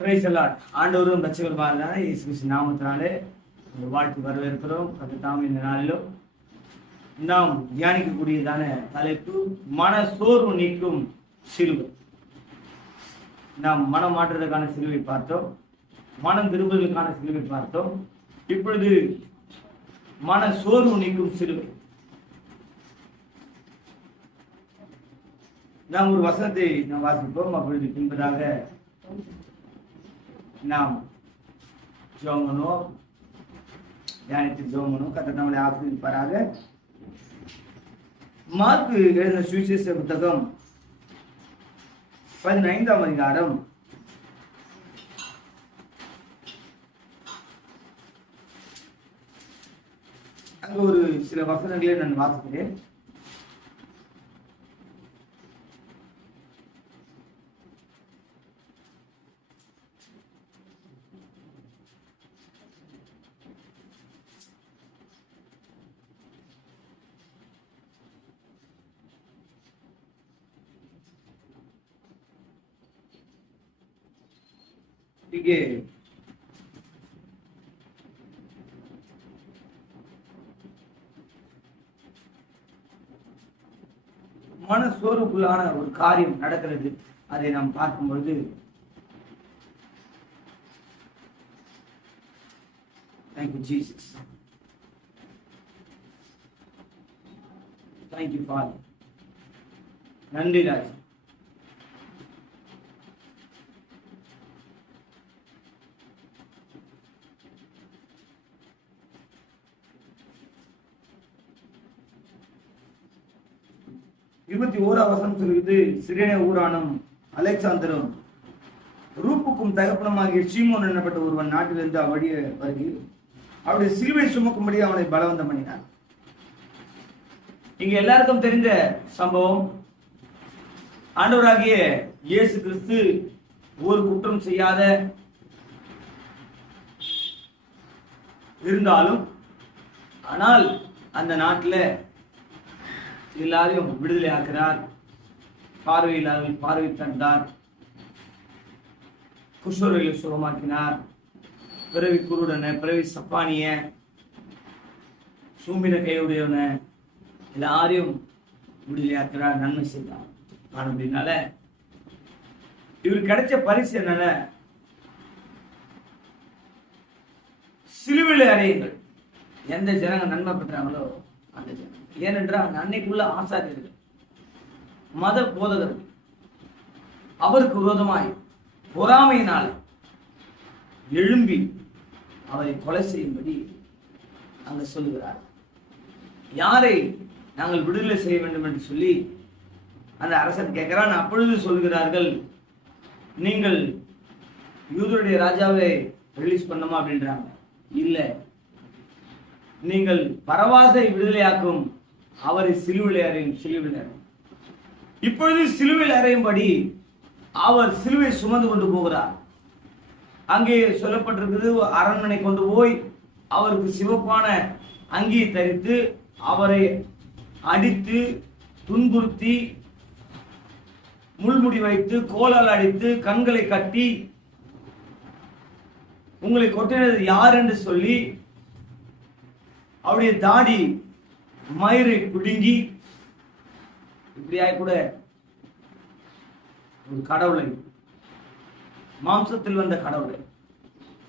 Praise the Lord. ஆண்டவரும் ரட்சகருமான இயேசு கிறிஸ்து நாமத்தினாலே வாழ்த்து வரவேற்கிறோம். கர்த்தர் இந்த நாளிலும் நாம் தியானிக்கக்கூடியதான தலைப்பு மன சோர்வு நீக்கும் சிலுவை. நாம் மனம் மாற்றுவதற்கான சிலுவை பார்த்தோம், மனம் திரும்புவதற்கான சிலுவை பார்த்தோம். இப்பொழுது மன சோர்வு நீக்கும் சிலுவை. நாம் ஒரு வசனத்தை நாம் வாசிப்போம். அப்பொழுது பின்பதாக நாம் ஜெபம் பண்ணுவோம், தியானித்து ஜெபம் பண்ணுவோம். கர்த்தர் நம்மளை ஆசீர்வதிப்பாராக. மார்க்கு எழுதின சுவிசேஷ புத்தகம் 15ஆம் அதிகாரம் 'அங்க ஒரு சில வசனங்களை நான் வாசிக்கிறேன். இங்கே மன சோர்வுக்குள்ளான ஒரு காரியம் நடக்கிறது. அதை நாம் பார்க்கும் பொழுது Thank you Jesus, thank you Father, நன்றி ராஜா. இருபத்தி ஓராம் வசனம் சொல்கிறது, சிரேனே ஊரானும் அலெக்சாந்தரும் ரூப்புக்கும் தகப்பனமாகிய சீமோன் என்னப்பட்ட ஒருவன் நாட்டிலிருந்து அவ்வழிய வருகையில் அவருடைய சிலுவை சுமக்கும்படி அவனை பலவந்தம் பண்ணினார். இங்க எல்லாருக்கும் தெரிந்த சம்பவம். ஆண்டவராகிய இயேசு கிறிஸ்து ஒரு குற்றம் செய்யாத இருந்தாலும், ஆனால் அந்த நாட்டில் எல்லாரையும் விடுதலை ஆக்கிறார். பார்வையில்லாதவர்கள் பார்வை தந்தார், குஷ்டரோகிகளை சுகமாக்கினார், பிறவி குருடனை, பிறவி சப்பானிய, சூம்பின கையுடையவன எல்லாரையும் விடுதலை ஆக்கிறார், நன்மை செய்தார். அப்படின்னால இவருக்கு கிடைச்ச பரிசு என்னன்னா, சிலுவையில் அறையுங்கள். எந்த ஜனங்க நன்மை பெற்றாங்களோ அந்த ஜனங்க. ஏனென்றால் அன்னைக்குள்ள ஆசாரியர்கள், மத போதகர்கள் அவருக்கு விரோதமாய் பொறாமையினால் எழும்பி அவரை கொலை செய்யும்படி அங்க சொல்லுகிறார். யாரை நாங்கள் விடுதலை செய்ய வேண்டும் என்று சொல்லி அந்த அரசன் கேட்கிறான். அப்பொழுது சொல்கிறார்கள், நீங்கள் யூதருடைய ராஜாவை ரிலீஸ் பண்ணுமா அப்படின்றாங்க. இல்லை, நீங்கள் பரவாசை விடுதலையாக்கும் அவரை சிலுவையில் அறையும். சிலுவையில் அறையும். இப்பொழுது சிலுவையில் அறையும்படி அவர் சிலுவை சுமந்து கொண்டு போகிறார். அங்கே சொல்லப்பட்டிருக்கிறது, அரண்மனை கொண்டு போய் அவருக்கு சிவப்பான அங்கி தரித்து அவரை அடித்து துன்புறுத்தி முள்முடி வைத்து கோலால் அடித்து கண்களை கட்டி உங்களை கொட்டினது யார் என்று சொல்லி அவருடைய தாடி மயிரை பிடுங்கி, இப்படியாய் கூட ஒரு கடவுளை, மாம்சத்தில் வந்த கடவுளை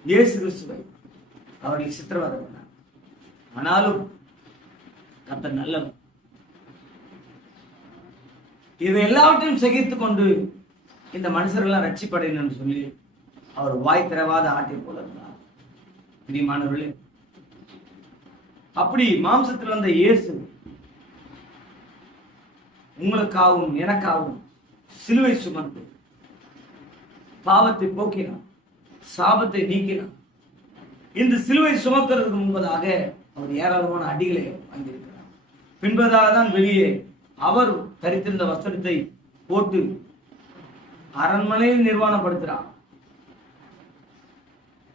இயேசு கிறிஸ்துவை அவருடைய சித்திரவதை பண்ணார். ஆனாலும் கர்த்தர் நல்லவர். இதை எல்லாவற்றையும் சகித்துக் கொண்டு இந்த மனுஷர்கள்லாம் ரட்சிப்படையணும்னு சொல்லி அவர் வாய் திறவாத ஆட்டை போல இருந்தார். பிரியமானவர்களே, அப்படி மாம்சத்தில் வந்த இயேசு உங்களுக்காகவும் எனக்காகவும் சிலுவை சுமந்து பாவத்தை போக்கினார், சாபத்தை நீக்கினார். இந்த சிலுவை சுமக்கிறதுக்கு முன்பதாக அவர் ஏராளமான அடிகளை வாங்கியிருக்கிறார். பின்பதாக தான் வெளியே அவர் தரித்திருந்த வஸ்திரத்தை போட்டு அரண்மனையில் நிர்வாணப்படுத்துகிறார்.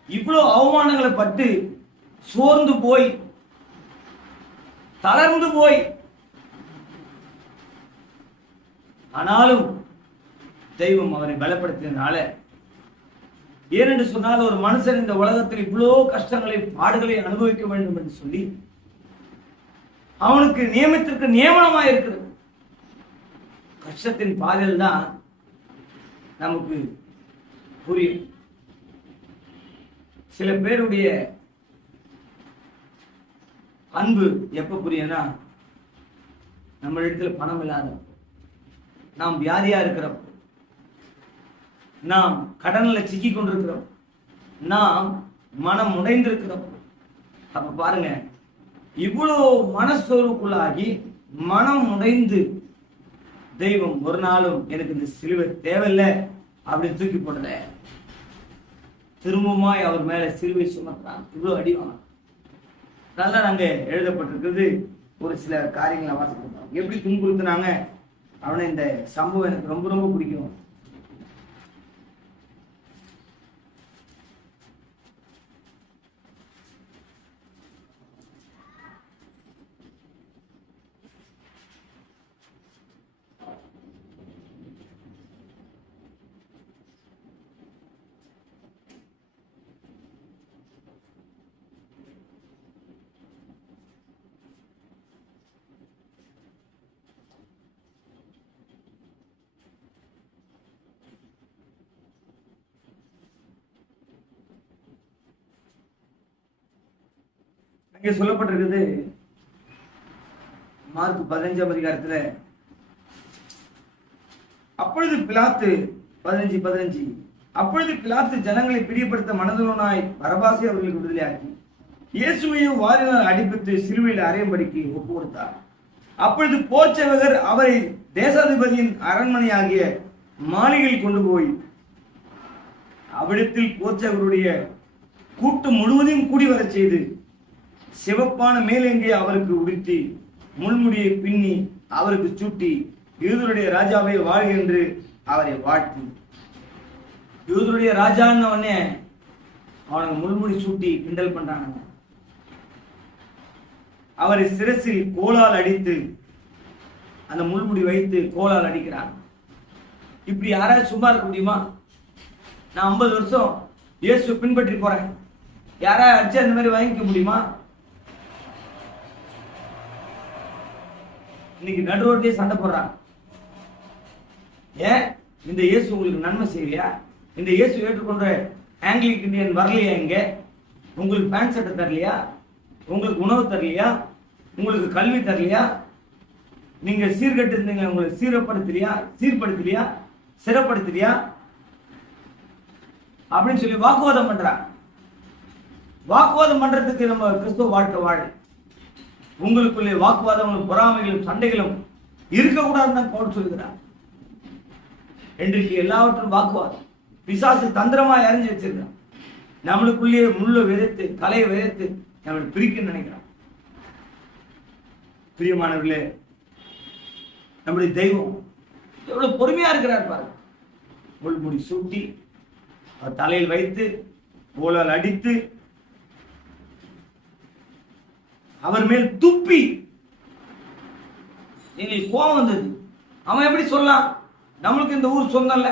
இவ்வளவு அவமானங்களை பட்டு சோர்ந்து போய் தளர்ந்து போய், ஆனாலும் தெய்வம் அவரை பலப்படுத்தினால ஏனென்று சொன்னால் ஒரு மனுஷன் இந்த உலகத்தில் இவ்வளோ கஷ்டங்களை பாடுகளை அனுபவிக்க வேண்டும் என்று சொல்லி அவனுக்கு நியமத்திற்கு நியமனமாக இருக்கிறது. கஷ்டத்தின் பாதையில் தான் நமக்கு புரியும். சில பேருடைய அன்பு எப்ப புரியும்னா, நம்ம இடத்துல பணம் இல்லாத, நாம் வியாதியா இருக்கிறோம், நாம் கடன்ல சிக்கி கொண்டிருக்கிறோம், நாம் மனம் உடைந்திருக்கிறோம். அப்ப பாருங்க, இவ்வளவு மனசோர்வுக்குள்ளாகி மனம் உடைந்து தெய்வம் ஒரு நாளும் எனக்கு இந்த சிலுவை தேவையில்லை அப்படின்னு தூக்கி போடுற, திரும்பமாய் அவர் மேல சிலுவை சுமத்தான். இவ்வளவு அடிவாங்க. நல்லா நாங்க எழுதப்பட்டிருக்கிறது. ஒரு சில காரியங்களை வாசிக்கிறோம். எப்படி துன்புறுத்தினாங்க அவனை. இந்த சம்பவம் எனக்கு ரொம்ப ரொம்ப பிடிக்கும். இங்கே சொல்லப்பட்டிருக்குது மார்க் 15ஆம் அதிகாரத்துல, அப்பொழுது பிலாத்து 15:15 அப்பொழுது பிலாத்து ஜனங்களை பிரியப்படுத்த மனதுள்ளவனாய் பரபாசை அவர்களுக்கு விடுதலையாக்கி இயேசுவையும் வாரினால் அடிப்பித்து சிலுவையில் அறையும்படிக்கு ஒப்பு கொடுத்தார். அப்பொழுது போர்ச்சேவகர் அவரை தேசாதிபதியின் அரண்மனையாகிய மாளிகையில் கொண்டு போய் அவ்விடத்தில் போர்ச்சேவகருடைய கூட்டம் முழுவதையும் கூடி வரச் செய்து சிவப்பான மேலெங்கே அவருக்கு உடுத்தி முள்முடியை பின்னி அவருக்கு சூட்டி யூதருடைய ராஜாவை வாழ்க என்று அவரை வாழ்த்தி, யூதருடைய ராஜான்னு உடனே அவனுக்கு முள்முடி சூட்டி கிண்டல் பண்றாங்க. அவரை சிரசில் கோலால் அடித்து, அந்த முள்முடி வைத்து கோலால் அடிக்கிறாங்க. இப்படி யாராவது சும்மா இருக்க முடியுமா? நான் 50 வருஷம் இயேசு பின்பற்றி போறேன், யாராவது அடிச்சு அந்த மாதிரி வாங்கிக்க முடியுமா? இன்னைக்கு நடுரோட்லயே சண்டை போடுறாங்க. ஏன்? இந்த இயேசு உங்களுக்கு நன்மை செய்யலையா? இந்த இயேசு ஏற்றுக்கொண்ட ஆங்கிலிக் இந்தியன் வரலையா? இங்க உங்களுக்கு பேண்ட் சட்டை தரலையா? உங்களுக்கு உணவு தரலையா? உங்களுக்கு கல்வி தரலையா? நீங்க சீர்கட்டு இருந்தீங்க, உங்களுக்கு சீர்படுத்தலையா, சிறப்படுத்தலையா அப்படின்னு சொல்லி வாக்குவாதம் பண்றாங்க. வாக்குவாதம் பண்றதுக்கு நம்ம கிறிஸ்துவ வாழ்க்கை வாழ, உங்களுக்குள்ளே வாக்குவாதங்களும் பொறாமைகளும் சண்டைகளும் இருக்கக்கூடாதுன்னு தான் பவுல் சொல்கிறார். இன்றைக்கு எல்லாவற்றும் வாக்குவாதம் பிசாசு தந்திரமா இறங்கி வச்சிருக்கான். நம்மளுக்குள்ளேயே முள்ள விதைத்து கலையை விதைத்து நம்மளை பிரிக்க நினைக்கிறான். பிரியமானவர்களே, நம்முடைய தெய்வம் எவ்வளவு பொறுமையா இருக்கிறார் பாருங்க. முள்முடி சூட்டி அவர் தலையில் வைத்து கோலால் அடித்து அவர் மேல் துப்பி, எங்களுக்கு கோபம் வந்தது. அவன் எப்படி சொல்லலாம், நம்மளுக்கு இந்த ஊர் சொந்தம் இல்ல,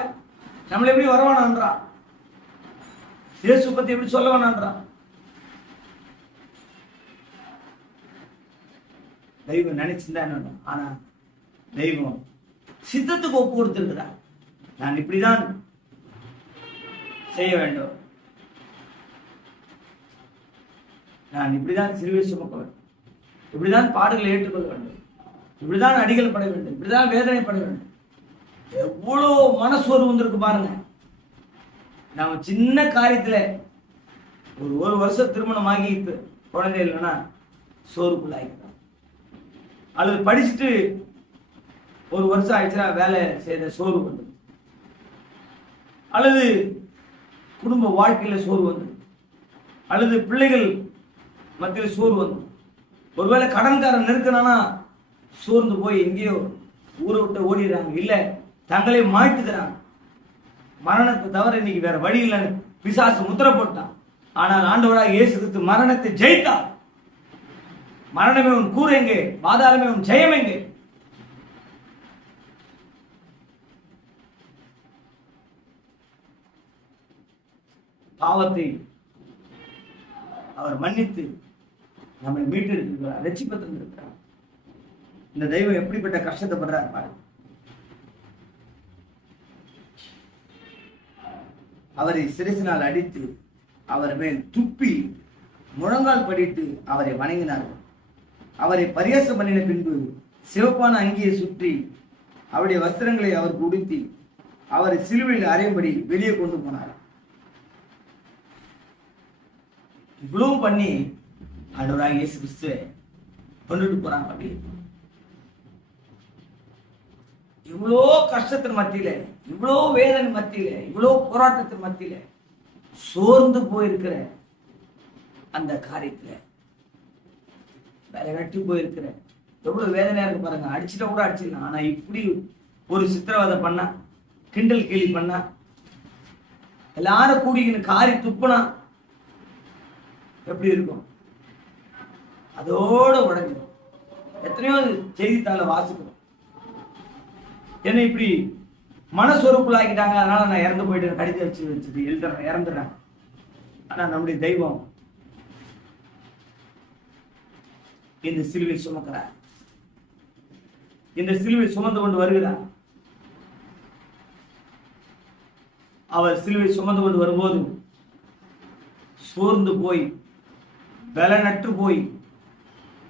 நம்மளை எப்படி வரவானான்றான், இயேசு பத்தி எப்படி சொல்ல வேணான்றான். தெய்வம் நினைச்சுதான், ஆனா தெய்வம் சித்தத்துக்கு ஒப்பு கொடுத்திருக்கிறார். நான் இப்படிதான் செய்ய வேண்டும், நான் இப்படிதான் சிலுவை சுமக்க வேண்டும், இப்படிதான் பாடுகளை ஏற்றுக்கொள்ள வேண்டும், இப்படிதான் அடிகள் பட வேண்டும், இப்படிதான் வேதனைப்பட வேண்டும். எவ்வளவு மனசோர்வு வந்திருக்கு பாருங்க. நாம சின்ன காரியத்துல ஒரு வருஷம் திருமணம் ஆகி குழந்தை இல்லைன்னா சோறுக்குள்ளாகிறோம். அல்லது படிச்சுட்டு ஒரு வருஷம் ஆயிடுச்சுன்னா வேலை செய்த சோறு வந்து, அல்லது குடும்ப வாழ்க்கையில சோறு வந்து, அல்லது பிள்ளைகள் மத்தியில் சோறு வந்து, ஒருவேளை கடன்காரன் நெருக்கனா சோர்ந்து போய் எங்கேயோ ஊரை விட்டு ஓடிடுறாங்க, இல்ல தங்களை மாய்த்துக்கிறாங்க. மரணத்தை தவிர இன்னைக்கு வேற வழி இல்லைன்னு பிசாசு முத்திர போட்டான். ஆனால் ஆண்டவராக இயேசு கிறிஸ்து மரணத்தை ஜெயித்தார். மரணமே உன் கூறு எங்கே, பாதாளமே உன் ஜெயம் எங்கே? பாவத்தை அவர் மன்னித்து நம்மை மீட்டெடுத்திருக்கிறார், ரட்சிப்பு தந்திருக்கிறார். இந்த தெய்வம் எப்படிப்பட்ட கஷ்டத்தை படுறாரு பாருங்க. அவரை சிரசினால் அடித்து அவர் மேல் துப்பி முழங்கால் படிட்டு அவரை வணங்கினார்கள். அவரை பரியாசம் பண்ணின பின்பு சிவப்பான அங்கியை சுற்றி அவருடைய வஸ்திரங்களை அவருக்கு உடுத்தி அவரை சிலுவையில் அறையும்படி வெளியே கொண்டு போனார். இவ்வளவு பண்ணி ஆண்டவராகிய இயேசு கிறிஸ்துவை கொண்டுட்டு போறாங்க. அப்படி இவ்வளோ கஷ்டத்தின் மத்தியில, இவ்வளோ வேதனை மத்தியில, இவ்வளோ போராட்டத்தின் மத்தியில சோர்ந்து போயிருக்கிற அந்த காரியத்துல, வேலை கட்டி போயிருக்கிற எவ்வளவு வேதனையா இருக்கு பாருங்க. அடிச்சுட்டா கூட அடிச்சிடலாம், ஆனா இப்படி ஒரு சித்திரவதை பண்ணா, கிண்டல் கேலி பண்ணா, எல்லாரும் கூடிக்கின்னு காரி துப்புனா எப்படி இருக்கும்? அதோட உடஞ்சிடும். எத்தனையோ செய்தித்தாளை வாசிக்கிறோம், என்ன இப்படி மனசொறுப்புலாக்கிட்டாங்க, அதனால நான் இறந்து போயிட்டு கடிதம் வச்சுட்டு எழுதுறேன், இறந்துடுறேன். ஆனா நம்முடைய தெய்வம் இந்த சிலுவை சுமக்கிறார், இந்த சிலுவை சுமந்து கொண்டு வருகிறார். அவர் சிலுவை சுமந்து கொண்டு வரும்போது சோர்ந்து போய் பலனற்று போய்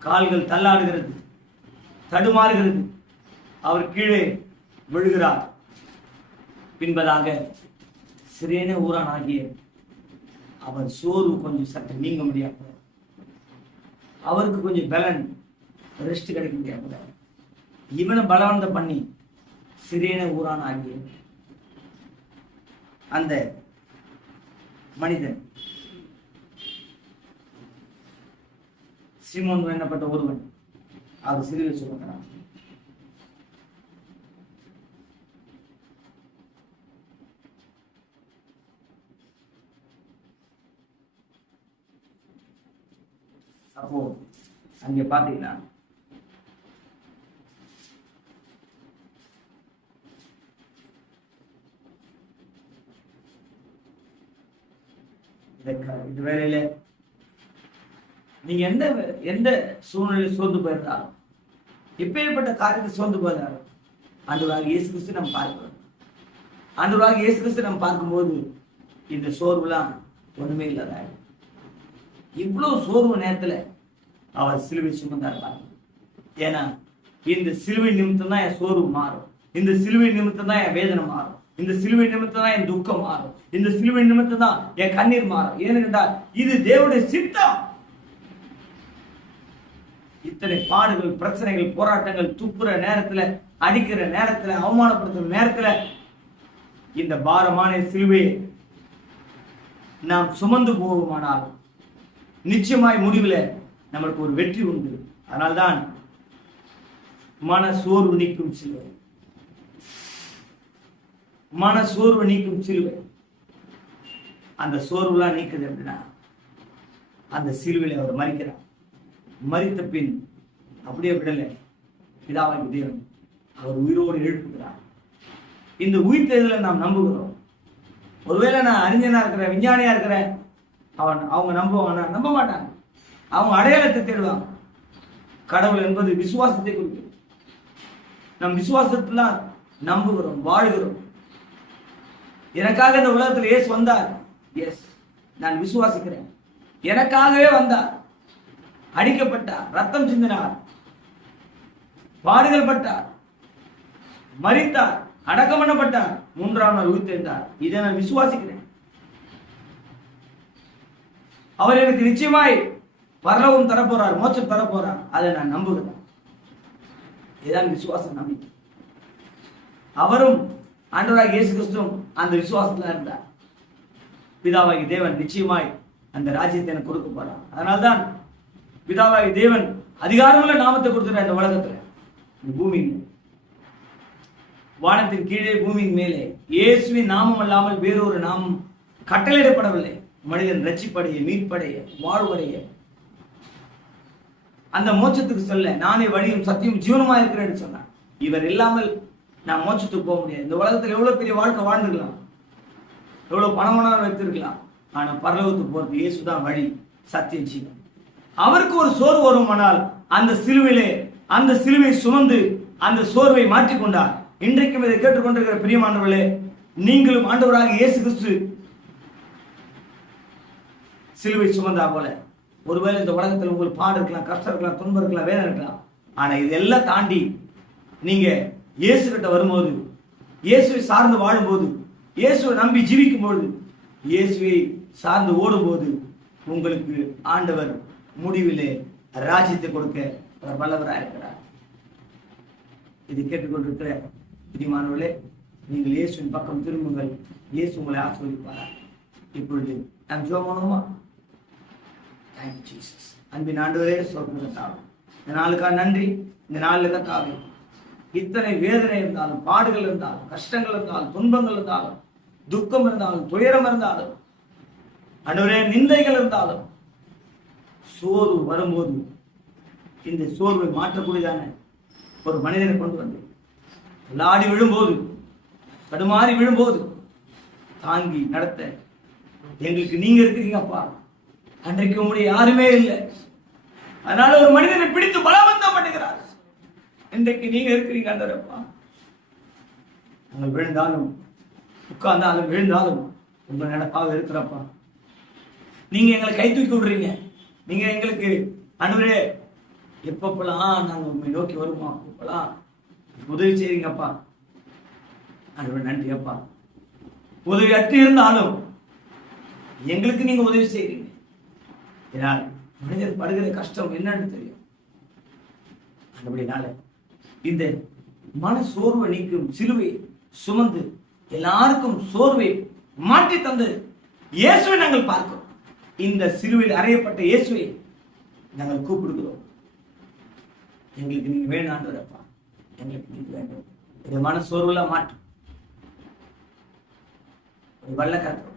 கால்கள் தள்ளாடுகிறது, தடுமாறுகிறது, அவர் கீழே விழுகிறார். பின்பதாக சிரேனே ஊரான் ஆகிய அவர் சோர்வு கொஞ்சம் சற்று நீங்க முடியாது, அவருக்கு கொஞ்சம் பலன் ரெஸ்ட் கிடைக்க முடியாது. இவனை பலவந்தம் பண்ணி சிரேனே ஊரான் ஆகிய அந்த மனிதன், சீமோன் என்னப்பட்ட ஒருவன், அவர் சிலுவை சுமக்கிறான். அப்போ அங்க பாத்தீங்கன்னா இது வேலையில நீங்க எந்த எந்த சூழ்நிலையில் சோர்ந்து போயிருந்தாலும், எப்பேற்பட்ட காரியத்தை சோர்ந்து போயிருந்தாலும், ஆண்டவராகிய இயேசு கிறிஸ்து நம்ம பார்க்கிறோம். ஆண்டவராகிய இயேசு கிறிஸ்து நம்ம பார்க்கும்போது இந்த சோர்வுலாம் ஒண்ணுமே இல்லாத, இவ்வளவு சோர்வு நேரத்துல அவர் சிலுவை சுமந்தார் பாருங்க. ஏன்னா இந்த சிலுவை நிமித்தம் தான் என் சோர்வு மாறும், இந்த சிலுவை நிமித்தம் தான் என் வேதனை மாறும், இந்த சிலுவை நிமித்தம் தான் என் துக்கம் மாறும், இந்த சிலுவை நிமித்தம் தான் என் கண்ணீர் மாறும். ஏனென்றால் இது தேவனுடைய சித்தம். இத்தனை பாடுகள், பிரச்சனைகள், போராட்டங்கள், துப்புற நேரத்துல, அடிக்கிற நேரத்துல, அவமானப்படுத்துற நேரத்துல இந்த பாரமான சிலுவையை நாம் சுமந்து போவோமானால் நிச்சயமாய் முடிவில் நம்மளுக்கு ஒரு வெற்றி உண்டு. அதனால்தான் மன சோர்வு நீக்கும் சிலுவை, மன சோர்வு நீக்கும் சிலுவை. அந்த சோர்வுலாம் நீக்குது அப்படின்னா அந்த சிலுவையில் அவர் மரிக்கிறார். மரித்த பின் அப்படியே விடலை, பிதாவாகிய தேவன் அவர் உயிரோடு எழுப்புகிறார். இந்த உயிர்த்தெழுதலை நாம் நம்புகிறோம். ஒருவேளை நான் அறிஞனா இருக்கிறேன், விஞ்ஞானியா இருக்கிறேன், அவங்க நம்புவாங்க, நம்ப மாட்டாங்க. அவங்க அடையாளத்தை தேடுவாங்க. கடவுள் என்பது விசுவாசத்தை குறிக்கும். நம் விசுவாசத்துல நம்புகிறோம், வாழ்கிறோம். எனக்காக இந்த உலகத்தில் இயேசு வந்தார், எஸ் நான் விசுவாசிக்கிறேன். எனக்காகவே வந்தார், அடிக்கப்பட்டார், ரத்தம் சிந்தினார், பாடுகள் பட்டார், மரித்தார், அடக்கம் பண்ணப்பட்டார், மூன்றாம் நாள் உயிர்த்தெழுந்தார். இதை நான் விசுவாசிக்கிறேன். அவர் எனக்கு நிச்சயமாய் பரலோகம் தரப்போறார், மோட்சம் தரப்போறார், அதை நான் நம்புகிறேன். இதுதான் விசுவாசம், நம்பிக்கை. அவரும் ஆண்டவராகிய இயேசு கிறிஸ்துவும் அந்த விசுவாசத்துல இருந்தார். பிதாவாகிய தேவன் நிச்சயமாய் அந்த ராஜ்யத்தை எனக்கு கொடுக்க போறார். அதனால்தான் பிதாவாகிய தேவன் அதிகாரமுள்ள நாமத்தை கொடுத்துட்டார் இந்த உலகத்துல, இந்த பூமியில். வானத்தின் கீழே பூமியின் மேலே இயேசுவின் நாமம் அல்லாமல் வேறொரு நாமம் கட்டளையிடப்படவில்லை, மனிதன் ரட்சிப்படைய, மீட்படைய, வாழ்வடைய, அந்த மோட்சத்துக்கு சொல்ல நானே வழியும் சத்தியம் ஜீவனமா இருக்கிறேன்னு சொன்னார். இவர் இல்லாமல் நான் மோட்சத்துக்கு போக முடியாது. இந்த உலகத்தில் எவ்வளவு பெரிய வாழ்க்கை வாழ்ந்துக்கலாம், எவ்வளவு பணம் வைத்திருக்கலாம், ஆனா பரலோகத்துக்கு போறது இயேசுதான் வழி, சத்தியம், ஜீவன். அவருக்கு ஒரு சோர்வு வருமானால் அந்த சிலுவை சுமந்து அந்த சோர்வை மாற்றிக்கொண்டார். இன்றைக்கும் இதை கேட்டுக்கொண்டிருக்கிற பிரியமானவர்களே, நீங்களும் ஆண்டவராக இயேசு கிறிஸ்து சிலுவை சுமந்தா போல, ஒருவேளை இந்த உலகத்தில் உங்களுக்கு பாடு இருக்கலாம், கஷ்டம் இருக்கலாம், துன்பம் இருக்கலாம், வேதனை இருக்கலாம். ஆனா இதெல்லாம் தாண்டி நீங்க இயேசு கிட்ட வரும்போது, இயேசுவை சார்ந்து வாழும்போது, இயேசுவை நம்பி ஜீவிக்கும் பொழுது, இயேசுவை சார்ந்து ஓடும்போது, உங்களுக்கு ஆண்டவர் முடிவிலே ராஜ்யத்தை கொடுக்க வல்லவராக இருக்கிறார். இது கேட்டுக்கொண்டிருக்கிற பிரியமானவர்களே, நீங்கள் இயேசுவின் பக்கம் திரும்புங்கள். இயேசு உங்களை ஆசீர்வதிப்பார். இப்பொழுது நாம் ஜெபம் பண்ணுவோமா? Thank you, Jesus. அன்பின் ஆண்டவரே, சோதனை இந்த நாளுக்காக நன்றி. இந்த நாளில் கர்த்தாவே, இத்தனை வேதனை இருந்தாலும், பாடுகள் இருந்தாலும், கஷ்டங்கள் இருந்தாலும், துன்பங்கள் இருந்தாலும், துக்கம் இருந்தாலும், துயரம் இருந்தாலும், ஆண்டவரே நிந்தைகள் இருந்தாலும், சோர்வு வரும்போது இந்த சோர்வை மாற்றக்கூடியதான ஒரு மனிதனை கொண்டு வந்து லாடி விழும்போது, தடுமாறி விழும்போது தாங்கி நடத்த எங்களுக்கு நீங்க இருக்கிறீங்கப்பா. அன்றைக்கு உங்களுடைய யாருமே இல்லை, அதனால ஒரு மனிதனை பிடித்து பலவந்தம் பண்ணுகிறார். இன்றைக்கு நீங்க இருக்கிறீங்க ஆண்டவரப்பா. நாங்கள் விழுந்தாலும், உட்கார்ந்தாலும், விழுந்தாலும் உங்க நடப்பாக இருக்கிறப்பா. நீங்க எங்களை கை தூக்கி விடுறீங்க. நீங்க எங்களுக்கு ஆண்டவரே எப்பப்பெல்லாம் நாங்கள் உண்மை நோக்கி வருவோம், அப்பப்பெல்லாம் உதவி செய்றீங்கப்பா. ஆண்டவரே நன்றி அப்பா. உதவி அற்று இருந்தாலும் எங்களுக்கு நீங்க உதவி செய்றீங்க. ஏனால் மனிதர் படுகிற கஷ்டம் என்னன்னு தெரியும். அதுபடினால இந்த மன சோர்வை நீக்கும் சிலுவை சுமந்து எல்லாருக்கும் சோர்வை மாற்றி தந்து இயேசுவை நாங்கள் பார்க்கிறோம். இந்த சிலுவையில் அறையப்பட்ட இயேசுவை நாங்கள் கூப்பிடுகிறோம். எங்களுக்கு நீங்க வேணும் ஆண்டவரப்பா, எங்களுக்கு நீங்க வேண்டும். இந்த மன சோர்வெல்லாம் மாற்றும் ஒரு வல்லக்கரத்தை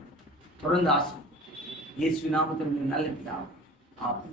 தொடர்ந்து ஆசை இயேசு நாமத்தில் நல்ல பிதாவே. ஆமென்.